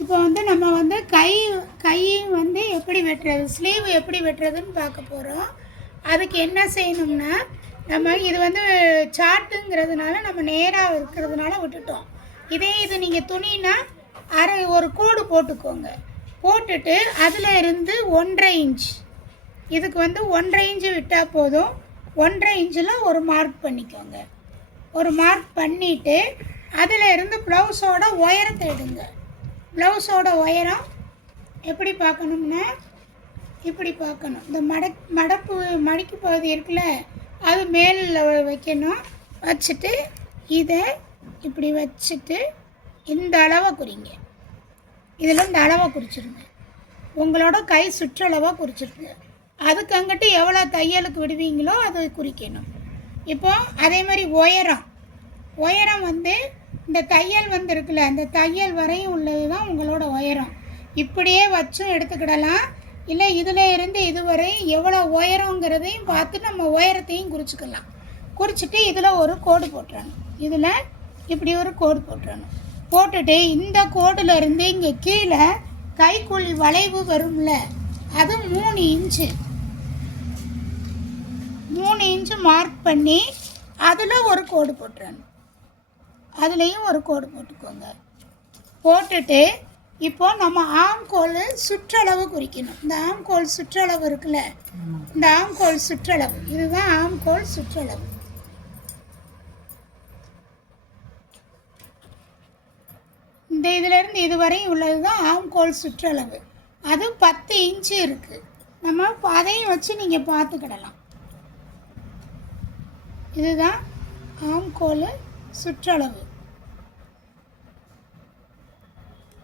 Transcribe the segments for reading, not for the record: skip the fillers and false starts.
இப்போ வந்து நம்ம வந்து கை வந்து எப்படி வெட்டுறது, ஸ்லீவ் எப்படி வெட்டுறதுன்னு பார்க்க போகிறோம். அதுக்கு என்ன செய்யணும்னா, நம்ம இது வந்து சார்ட்டுங்கிறதுனால நம்ம நேராக இருக்கிறதுனால விட்டுட்டோம். இதே இது நீங்கள் துணினா ஒரு கோடு போட்டுக்கோங்க. போட்டுட்டு அதில் இருந்து 1.5 இன்ச், இதுக்கு வந்து 1.5 இன்ச்சு விட்டால் போதும். 1.5 இன்ச்சில் ஒரு மார்க் பண்ணிக்கோங்க. ஒரு மார்க் பண்ணிவிட்டு அதில் இருந்து ப்ளவுஸோட உயரத்தை எடுங்க. ப்ளவுஸோட உயரம் எப்படி பார்க்கணும்னா இப்படி பார்க்கணும். இந்த மடக்கு பகுதி இருக்குல்ல, அது மேலில் வைக்கணும். வச்சுட்டு இதை இப்படி வச்சுட்டு இந்த அளவை குறிங்க. இதில் இந்த அளவை குறிச்சிருங்க. உங்களோட கை சுற்றளவாக குறிச்சிருங்க. அதுக்கு அங்கிட்டு எவ்வளோ தையலுக்கு விடுவீங்களோ அது குறிக்கணும். இப்போ அதே மாதிரி உயரம் வந்து இந்த தையல் வந்து இருக்குல்ல, அந்த தையல் வரையும் உள்ளது தான் உங்களோட உயரம். இப்படியே வச்சும் எடுத்துக்கிடலாம். இல்லை இதில் இருந்து இதுவரை எவ்வளோ உயரங்கிறதையும் பார்த்து நம்ம உயரத்தையும் குறிச்சிக்கலாம். குறிச்சிட்டு இதில் ஒரு கோடு போட்டுறணும். இதில் இப்படி ஒரு கோடு போட்டுறணும். போட்டுட்டு இந்த கோடில் இருந்து இங்கே கீழே கைக்குழி வளைவு வரும்ல, அது 3 இன்ச்சு மார்க் பண்ணி அதில் ஒரு கோடு போட்டுறணும். அதுலேயும் ஒரு கோடு போட்டுக்கோங்க. போட்டுட்டு இப்போ நம்ம ஆம்கோல் சுற்றளவு குறிக்கணும். இந்த ஆம்கோல் சுற்றளவு இருக்குல்ல, இந்த ஆம்கோல் சுற்றளவு, இதுதான் ஆம்கோல் சுற்றளவு. இந்த இதிலேருந்து இதுவரையும் உள்ளது தான் ஆம்கோல் சுற்றளவு. அது 10 இன்ச்சு இருக்குது. நம்ம அதையும் வச்சு நீங்கள் பார்த்துக்கிடலாம். இதுதான் ஆம்கோல் சுற்றளவு.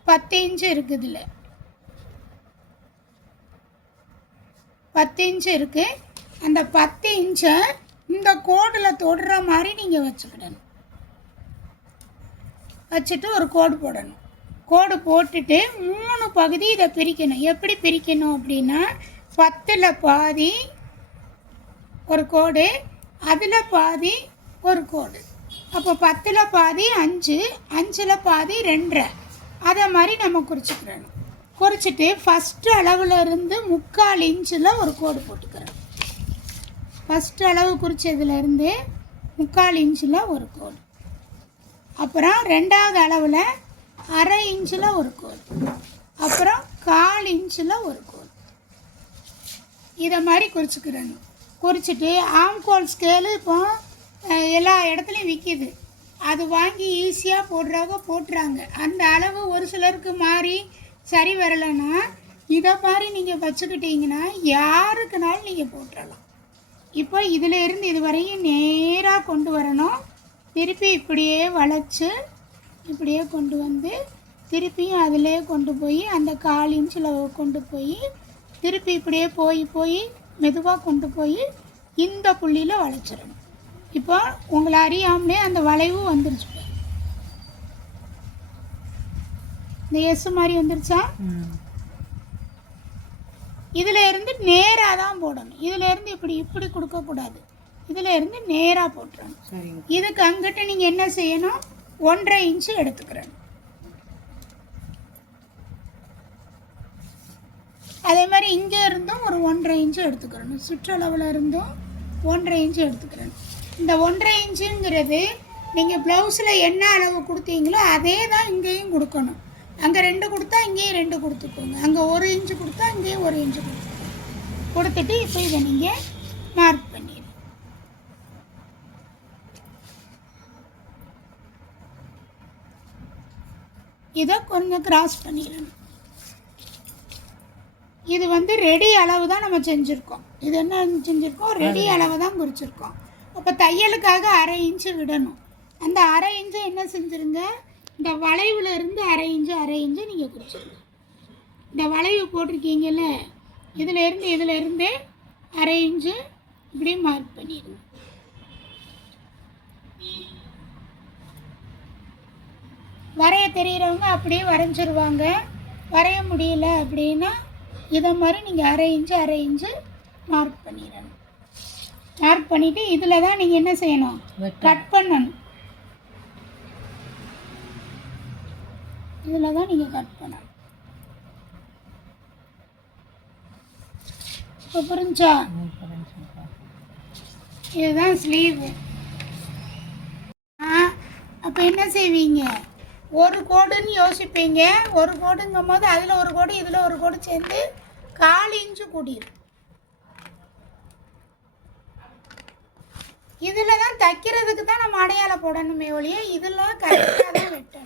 10 இன்ச்சு இருக்குது. இதில் 10 இன்ச்சு இருக்குது. அந்த 10 இன்ச்சை இந்த கோடில் தொடுற மாதிரி நீங்கள் வச்சுக்கிடணும். வச்சுட்டு ஒரு கோடு போடணும். கோடு போட்டுட்டு 3 பகுதி இதை பிரிக்கணும். எப்படி பிரிக்கணும் அப்படின்னா, 10ல் பாதி ஒரு கோடு, அதில் பாதி ஒரு கோடு. அப்போ 10ல் பாதி 5, 5ல் பாதி 2.5, அதை மாதிரி நம்ம குறிச்சிக்கிறோம். குறிச்சிட்டு ஃபஸ்ட்டு அளவில் இருந்து 3/4 இன்ச்சில் ஒரு கோடு போட்டுக்கிறோம். ஃபஸ்ட்டு அளவு குறித்ததுலேருந்து 3/4 இன்ச்சில் ஒரு கோடு. அப்புறம் 2வது அளவில் 1/2 இன்ச்சில் ஒரு கோடு. அப்புறம் 1/4 இன்ச்சில் ஒரு கோடு. இதை மாதிரி குறிச்சிக்கிறோம். குறிச்சிட்டு ஆம்கோல் ஸ்கேலு இப்போ எல்லா இடத்துலையும் விற்கிது. அது வாங்கி ஈஸியாக போட்டுறாங்க. அந்த அளவு ஒரு சிலருக்கு மாறி சரி வரலைன்னா இதை மாதிரி நீங்கள் வச்சுக்கிட்டீங்கன்னா யாருக்குனாலும் நீங்கள் போட்டுடலாம். இப்போ இதில் இருந்து இது வரையும் நேராக கொண்டு வரணும். திருப்பி இப்படியே வளைச்சி இப்படியே கொண்டு வந்து திருப்பியும் அதிலே கொண்டு போய் அந்த 1/4 இன்ச்சில் கொண்டு போய் திருப்பி இப்படியே போய் மெதுவாக கொண்டு போய் இந்த புள்ளியில் வளைச்சிடணும். இப்போ உங்களை அறியாமலே அந்த வளைவு வந்துருச்சு. இந்த எஸ் மாதிரி வந்துருச்சா? இதில் இருந்து நேராக தான் போடணும். இதில் இருந்து இப்படி கொடுக்கக்கூடாது. இதில் இருந்து நேராக போட்டுறணும். இதுக்கு அங்கிட்ட நீங்கள் என்ன செய்யணும், 1.5 இன்ச்சு எடுத்துக்கிறணும். அதே மாதிரி இங்கே இருந்தும் ஒரு 1.5 இன்ச்சு எடுத்துக்கிறணும். சுற்றளவில் இருந்தும் 1.5 இன்ச்சு எடுத்துக்கிறணும். இந்த 1.5 இன்ச்சுங்கிறது நீங்கள் ப்ளவுஸில் என்ன அளவு கொடுத்தீங்களோ அதே தான் இங்கேயும் கொடுக்கணும். அங்கே 2 கொடுத்தா இங்கேயும் 2 கொடுத்துக்கோங்க. அங்கே 1 இன்ச்சு கொடுத்தா இங்கேயும் 1 இன்ச்சு கொடுத்துட்டு இப்போ இதை நீங்கள் மார்க் பண்ணிடுங்க. இதை கொஞ்சம் கிராஸ் பண்ணிடணும். இது வந்து ரெடி அளவு தான் நம்ம செஞ்சுருக்கோம். இது என்ன செஞ்சுருக்கோம், ரெடி அளவு தான் குறிச்சிருக்கோம். அப்போ தையலுக்காக 1/2 இன்ச்சு விடணும். அந்த 1/2 இன்ச்சு என்ன செஞ்சுருங்க, இந்த வளைவில் இருந்து 1/2 இன்ச்சு நீங்கள் குறிச்சிருங்க. இந்த வளைவு போட்டிருக்கீங்கல்ல, இதில் இருந்து 1/2 இன்ச்சு இப்படி மார்க் பண்ணிடுங்க. வரைய தெரிகிறவங்க அப்படியே வரைஞ்சிருவாங்க. வரைய முடியல அப்படின்னா இதை மாதிரி நீங்கள் 1/2 இன்ச்சு மார்க் பண்ணிடணும். மார்க் பண்ணிவிட்டு இதில் தான் நீங்கள் என்ன செய்யணும், கட் பண்ணணும். இதில் தான் நீங்கள் கட் பண்ணணும். இப்போ புரிஞ்சா? இதுதான் ஸ்லீவு. அப்போ என்ன செய்வீங்க, ஒரு கோடுன்னு யோசிப்பீங்க. ஒரு கோடுங்கும் போது அதில் ஒரு கோடு இதில் ஒரு கோடு சேர்ந்து 1/4 இன்ச்சு கூட்டிடும். இதில் தான் தைக்கிறதுக்கு தான் நம்ம அடையாளம் போடணுமே ஒழிய இதில் கரெக்டாக தான் வெட்டணும்.